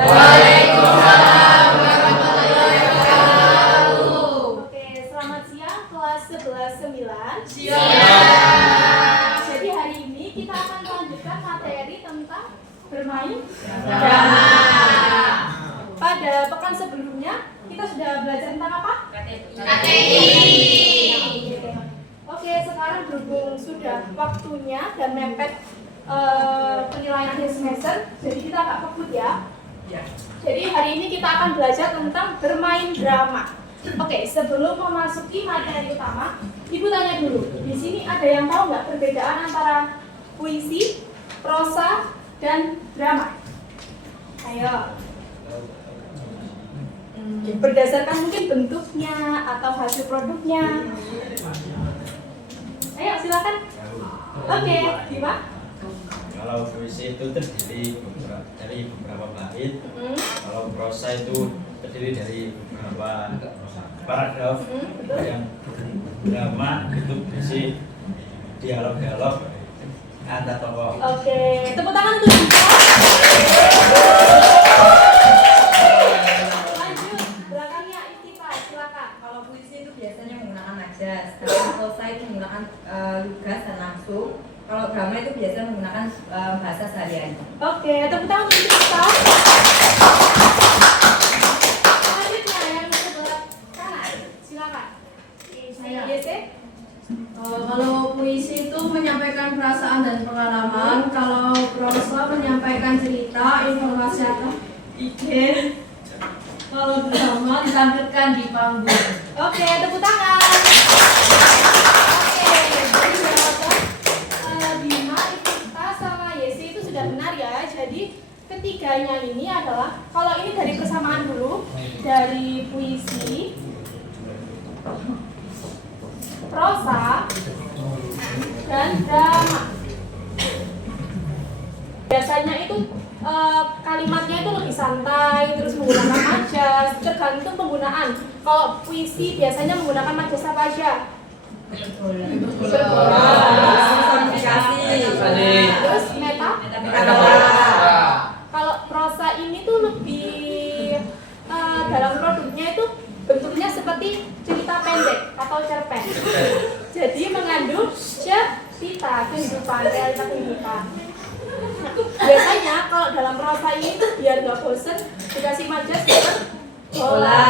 Waalaikumsalam warahmatullahi wabarakatuh. Oke, selamat siang kelas 11-9. Siang. Jadi hari ini kita akan melanjutkan materi tentang bermain drama. Pada pekan sebelumnya kita sudah belajar tentang apa? KTI. Oke, sekarang berhubung sudah waktunya dan mepet penilaian akhir semester, jadi kita agak kebut ya. Jadi hari ini kita akan belajar tentang bermain drama. Oke, sebelum memasuki materi utama, Ibu tanya dulu. Di sini ada yang tahu nggak perbedaan antara puisi, prosa, dan drama? Ayo. Berdasarkan mungkin bentuknya atau hasil produknya. Ayo silakan. Oke, gimana? Kalau puisi itu terdiri dari beberapa bait. Kalau prosa itu terdiri dari beberapa paragraf. Yang drama itu berisi dialog-dialog antar tokoh. Oke, tepuk tangan untuk kita. Lanjut, belakangnya Istifa, silakan. Kalau puisi itu biasanya menggunakan majas, kalau prosa itu menggunakan lugas dan langsung. Kalau drama itu biasanya menggunakan bahasa sehari-hari. Oke, tepuk tangan untuk kita. Selanjutnya yang sebelah kanan, silakan. Saya. Yes, Kalau puisi itu menyampaikan perasaan dan pengalaman, kalau prosa menyampaikan cerita, informasi atau ide, kalau drama ditampilkan di panggung. Oke, tepuk tangan. Oke, jadi jawaban Bima, Iftita, sama Yesi itu sudah benar ya. Jadi ketiganya ini adalah, kalau ini dari persamaan dulu, dari puisi, prosa, dan drama. Biasanya itu kalimatnya itu lebih santai, terus menggunakan majas, tergantung penggunaan. Kalau puisi biasanya menggunakan majas apa aja? Terus meta? Kalau prosa ini tuh lebih dalam produknya itu bentuknya seperti cerita pendek atau cerpen. Jadi mengandung cerita kehidupan, realita kehidupan. Biasanya kalau dalam prosa ini tuh biar nggak bosen dikasih majas hiperbola.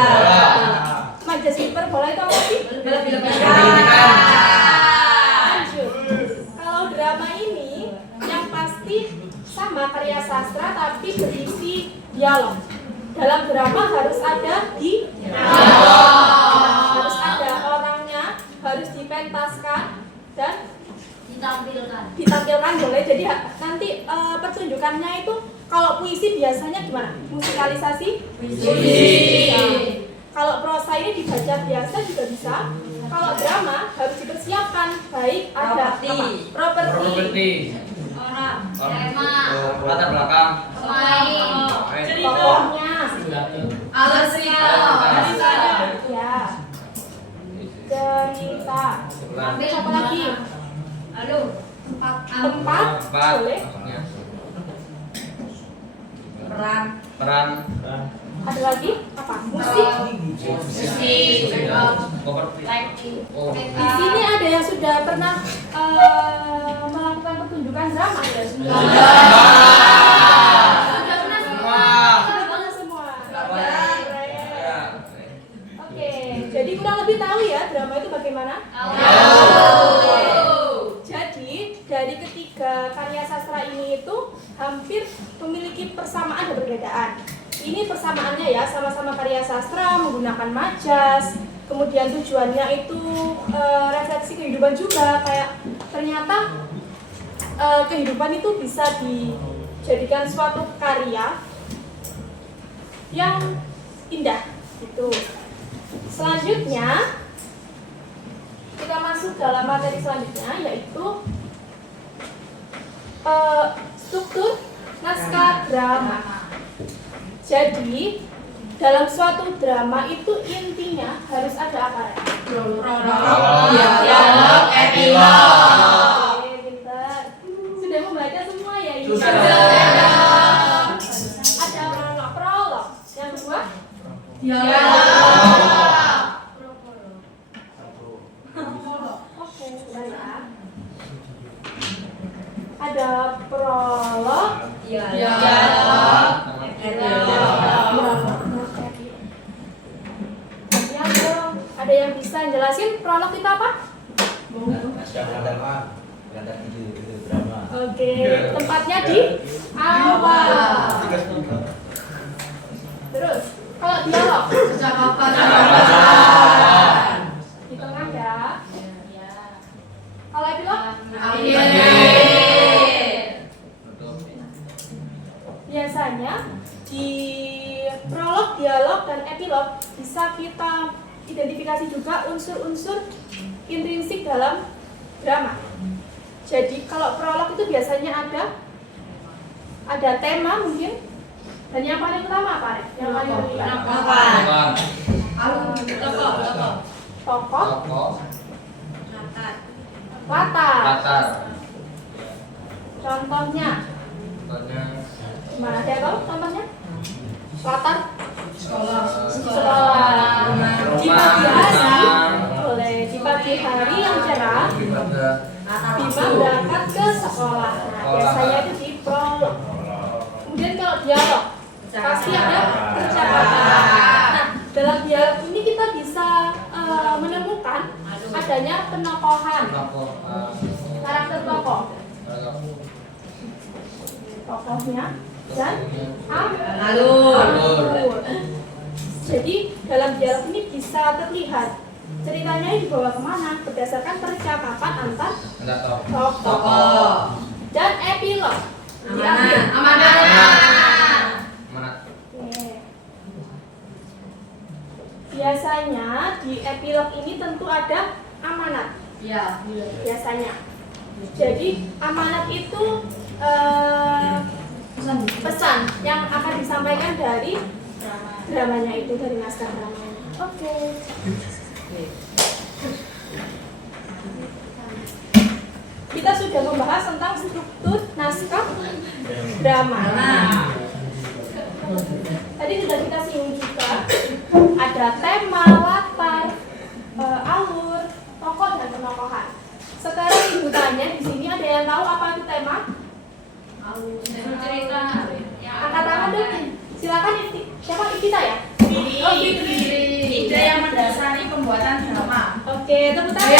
Majas hiperbola itu apa sih? Lanjut. Kalau drama ini yang pasti sama karya sastra tapi berisi dialog. Dalam drama harus ada dialog, harus ada orangnya, harus dipentaskan dan ditampilkan boleh. Jadi nanti pertunjukannya itu kalau puisi biasanya gimana? Musikalisasi? Puisi. Kalau prosa ini dibaca biasa juga bisa. Kalau drama harus dipersiapkan baik ada properti, Orang, tema, latar belakang, pemain, cerita, tokohnya, alat cerita, ya, cerita. Terus apa lagi? Tempat, boleh. peran, Ada lagi apa? Musik. Di sini ada yang sudah pernah melakukan pertunjukan drama ya? Sudah pernah semua. Oke, jadi kurang lebih tahu ya drama itu bagaimana? Jadi dari ketiga karya sastra ini itu hampir memiliki persamaan dan perbedaan. Ini persamaannya ya, sama-sama karya sastra menggunakan majas. Kemudian tujuannya itu refleksi kehidupan juga, kayak ternyata kehidupan itu bisa dijadikan suatu karya yang indah gitu. Selanjutnya kita masuk dalam materi selanjutnya, yaitu struktur naskah drama. Jadi dalam suatu drama itu intinya harus ada apa ya? dialog, epilog. Oke, pintar. Sudah membaca semua ya ini? Sudah. Ada Oke, sudah ya. Ada prolog, ada yang bisa jelasin prolog itu apa? Naskah pengantar itu drama. Oke, tempatnya di awal. Terus, kalau dialog di tengah ya. Kalau epilog biasanya di prolog, dialog, dan epilog bisa kita identifikasi juga unsur-unsur intrinsik dalam drama. Jadi kalau prolog itu biasanya ada tema mungkin, dan yang paling utama apa? Yang paling utama tokoh, latar. Contohnya gimana? Saya tahu contohnya latar sekolah. Di pagi hari, boleh di pagi hari yang cerah, Bima berangkat ke sekolah. Nah, biasanya itu di prolog. Kemudian kalau dialog, pasti ada percakapan. Nah, dalam dialog ini kita bisa menemukan adanya penokohan, karakter tokohnya dan alur. Jadi dalam dialog ini bisa terlihat ceritanya dibawa kemana berdasarkan percakapan antar tokoh. Dan epilog Amanat. Oke. Biasanya di epilog ini tentu ada amanat. Biasanya. Jadi amanat itu pesan yang akan disampaikan dari dramanya itu, dari naskah dramanya. Oke. Kita sudah membahas tentang struktur naskah drama. Tadi sudah kita singgung juga, ada tema, latar, alur, tokoh, dan penokohan. Sekarang ibu tanya, di sini ada yang tahu apa itu tema? Cerita. Angkat tangan dong. Silakan siapa kita ya? Oh, Ide yang mendasari pembuatan drama. Oke, tepuk tangan.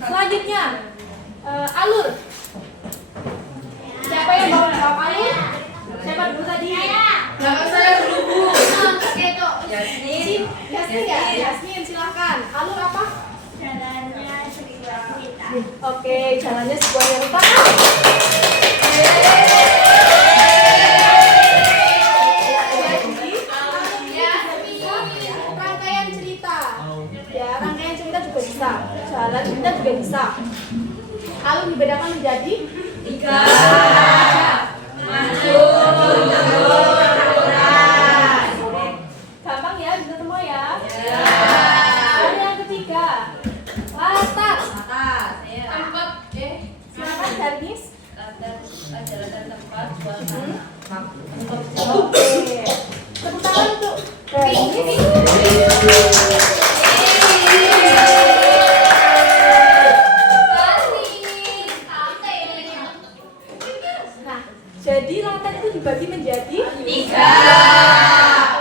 Selanjutnya alur. Siapa yang bawa alur? Siapa dulu tadi? Belakang saya dulu. Yasmin ya? Yasmin silahkan. Alur apa? Jalannya sebuah cerita. Oke, jalannya sebuah cerita. Rangkaian cerita. Ya, rangkaian cerita juga bisa. Jalan cerita juga bisa. Alur dibedakan menjadi 3. Gampang ya, bisa semua ya. Lalu yang ketiga, latar. Silakan Darnis. Oke. Tepuk tangan untuk Darnis. Nah, jadi latar itu dibagi menjadi 3.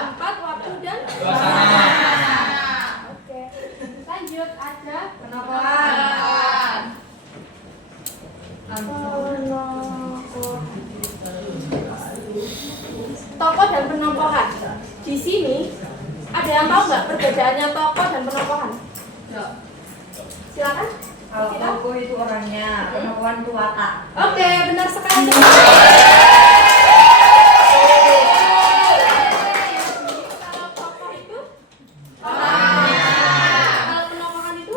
Tempat, waktu, dan suasana. Oke. Lanjut, ada Penokohan. tokoh dan penokohan. Di sini ada yang tahu nggak perbedaannya tokoh dan penokohan? Silakan. Kalau tokoh itu orangnya, penokohan itu watak. Oke, benar sekali. Kalau tokoh itu kalau penokohan itu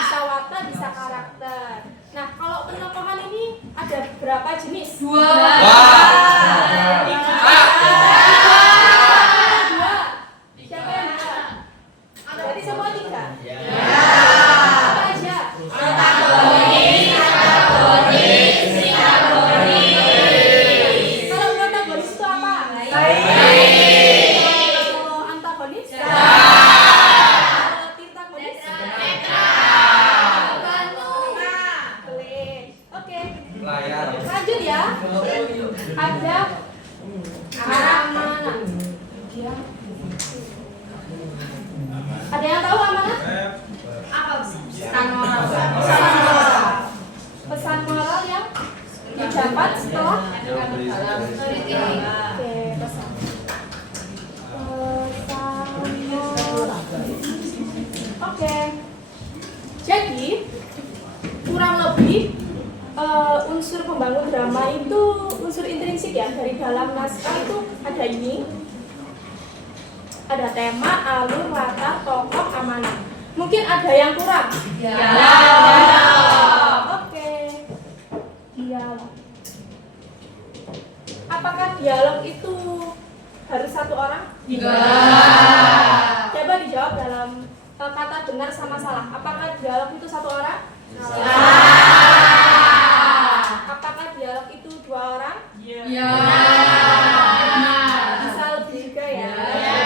bisa watak, bisa karakter. Nah, kalau penokohan ini ada berapa jenis? 2. Siapa yang 2? Berarti semua 3. Apa aja? Jadi unsur pembangun drama itu unsur intrinsik ya, dari dalam naskah itu ada ini, ada tema, alur, latar, tokoh, amanah. Mungkin ada yang kurang? Ya. Oke. Dialog. Apakah dialog itu harus satu orang? Enggak. Coba dijawab dalam kata benar sama salah. Apakah dialog itu satu orang? Apakah dialog itu dua orang? Ya. Bisa lebih juga ya. Ya.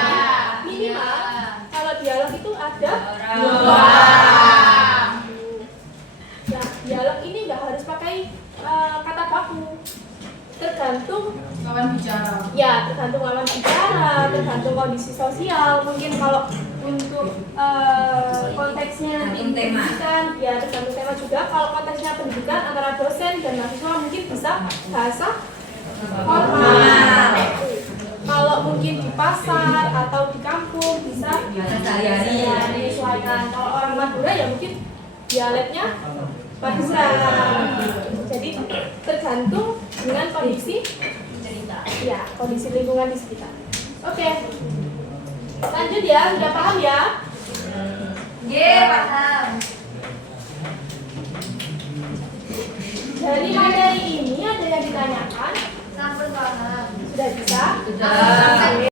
Jadi minimal kalau dialog itu ada Dua orang. Nah, dialog ini nggak harus pakai kata baku. Tergantung Kawan bicara. ya, tergantung lawan bicara, tergantung kondisi sosial. Mungkin kalau untuk konteksnya Tergantung tema. pendidikan, ya tergantung tema juga. Kalau konteksnya pendidikan antara dosen dan mahasiswa mungkin bisa bahasa formal. Kalau mungkin di pasar atau di kampung bisa Bahasa sehari-hari. disesuaikan. Kalau orang Madura ya mungkin dialeknya Madura. Jadi tergantung dengan kondisi cerita. Ya, kondisi lingkungan di sekitar. Oke. Lanjut ya, sudah paham ya? Paham. Dari materi ini ada yang ditanyakan? Sampai paham. Sudah bisa? Sudah. Oke.